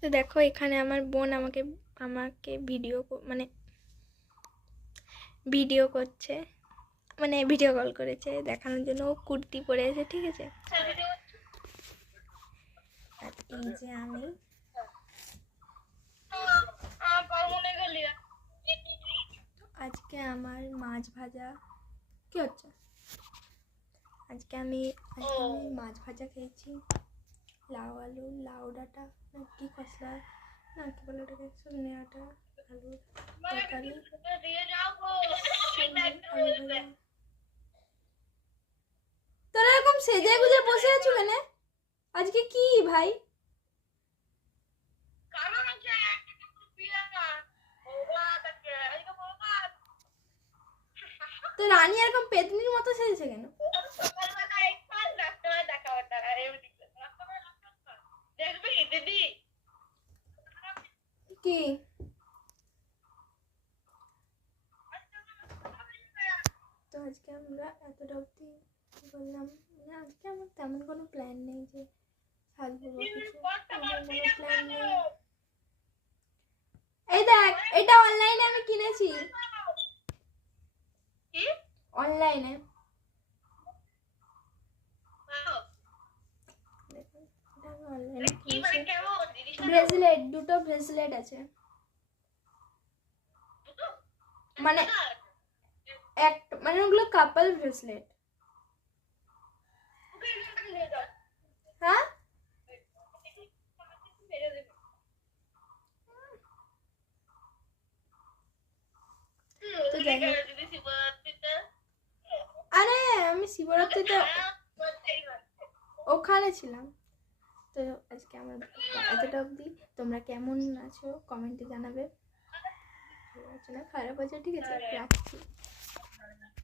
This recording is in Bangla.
তো দেখো এখানে আমার বোন আমাকে আমাকে ভিডিও করছে, মানে ভিডিও কল করেছে দেখানোর জন্য। ও কুর্তি পরে আছে, ঠিক আছে। আর এই যে আমি আজকে আমার মাছ ভাজা কি হচ্ছে, আজকে আমি মাছ ভাজা খেয়েছি, লাউ আলু লাউ ডাঁটা না কি খসলা না কি বলে ওটাকে, সজনে ডাঁটা আলু তরকারি, আলু ভাজা। তোরা এরকম সেজে গুজে বসে আছো কেন আজকে, কি ভাই? তো রানী এরকম পেতনির মতো সেজেছে কেন? কি তো আজকে আমরা এতটা অবধি বললাম, মানে আজকে আমার তেমন কোনো প্ল্যান নেই যে সাজবো বা কিছু, কোনো প্ল্যান নেই। এই দেখ, এটা অনলাইনে আমি কিনেছি, অনলাইনে। ব্রেসলেট, দুটো ব্রেসলেট আছে, মানে মানে ওগুলো কাপল ব্রেসলেট। হ্যাঁ তো যাই হোক, আরে আমি শিবরাত্রিতে ওখানে ছিলাম। তো আজকে আমার এতটা অবধি। তোমরা কেমন আছো কমেন্টে জানাবে, ভালো আছো না খারাপ আছো, ঠিক আছে, রাখছি।